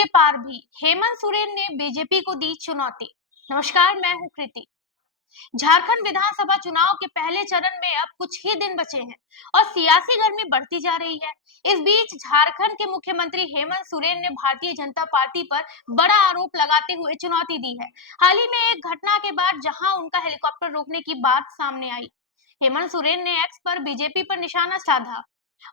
के पार भी हेमंत सोरेन ने बीजेपी को दी चुनौती। नमस्कार, मैं हूं कृति। झारखंड विधानसभा चुनाव के पहले चरण में अब कुछ ही दिन बचे हैं और सियासी गर्मी बढ़ती जा रही है। इस बीच झारखंड के मुख्यमंत्री हेमंत सोरेन ने भारतीय जनता पार्टी पर बड़ा आरोप लगाते हुए चुनौती दी है। हाल ही में एक घटना के बाद जहां उनका हेलीकॉप्टर रोकने की बात सामने आई, हेमंत सोरेन ने एक्स पर बीजेपी पर निशाना साधा।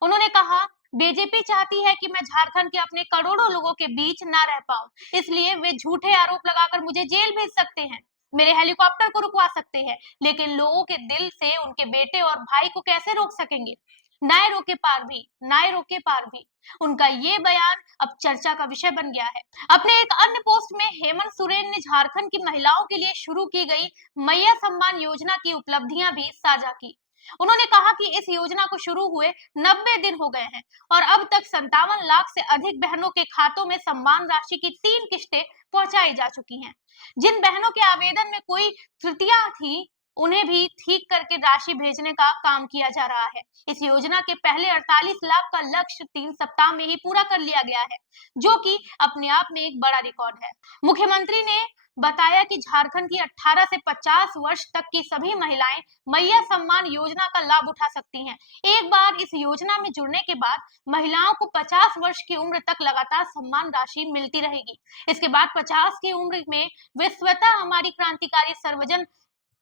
उन्होंने कहा, बीजेपी चाहती है कि मैं झारखंड के अपने करोड़ों लोगों के बीच ना रह पाऊं, इसलिए वे झूठे आरोप लगाकर मुझे जेल भेज सकते हैं, मेरे हेलीकॉप्टर को रुकवा सकते हैं, लेकिन लोगों के दिल से उनके बेटे और भाई को कैसे रोक सकेंगे। नाय रोके पार भी, नाय रोके पार भी, उनका ये बयान अब चर्चा का विषय बन गया है। अपने एक अन्य पोस्ट में हेमंत सोरेन ने झारखंड की महिलाओं के लिए शुरू की गई मैया सम्मान योजना की उपलब्धियां भी साझा की। उन्होंने कहा कि इस योजना को शुरू हुए 90 दिन हो गए हैं और अब तक 57 लाख से अधिक बहनों के खातों में सम्मान राशि की 3 किश्तें पहुंचाई जा चुकी हैं। जिन बहनों के आवेदन में कोई त्रुटियां थी, उन्हें भी ठीक करके राशि भेजने का काम किया जा रहा है। इस योजना के पहले 48 लाख का लक्ष्य 3 सप्ताह में ही पूरा कर लिया गया है, जो कि अपने आप में एक बड़ा रिकॉर्ड है। मुख्यमंत्री ने बताया कि झारखंड की 18 से 50 वर्ष तक की सभी महिलाएं मैया सम्मान योजना का लाभ उठा सकती हैं। एक बार इस योजना में जुड़ने के बाद महिलाओं को 50 वर्ष की उम्र तक लगातार सम्मान राशि मिलती रहेगी। इसके बाद 50 की उम्र में वे स्वतः हमारी क्रांतिकारी सर्वजन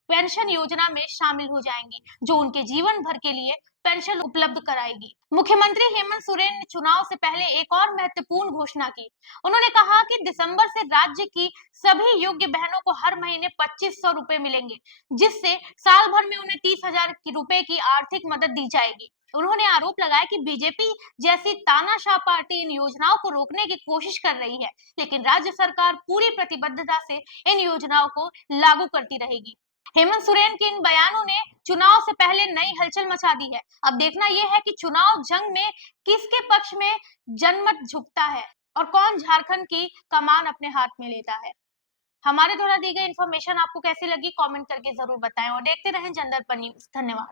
पेंशन योजना में शामिल हो जाएंगी, जो उनके जीवन भर के लिए पेंशन उपलब्ध कराएगी। मुख्यमंत्री हेमंत सोरेन ने चुनाव से पहले एक और महत्वपूर्ण घोषणा की। उन्होंने कहा कि दिसंबर से राज्य की सभी योग्य बहनों को हर महीने 2500 रुपए मिलेंगे, जिससे साल भर में उन्हें 30,000 रुपए की आर्थिक मदद दी जाएगी। उन्होंने आरोप लगाया कि बीजेपी जैसी तानाशाह पार्टी इन योजनाओं को रोकने की कोशिश कर रही है, लेकिन राज्य सरकार पूरी प्रतिबद्धता से इन योजनाओं को लागू करती रहेगी। हेमंत सोरेन के इन बयानों ने चुनाव से पहले नई हलचल मचा दी है। अब देखना यह है कि चुनाव जंग में किसके पक्ष में जनमत झुकता है और कौन झारखंड की कमान अपने हाथ में लेता है। हमारे द्वारा दी गई इन्फॉर्मेशन आपको कैसी लगी, कमेंट करके जरूर बताएं और देखते रहें जनदर्पण न्यूज। धन्यवाद।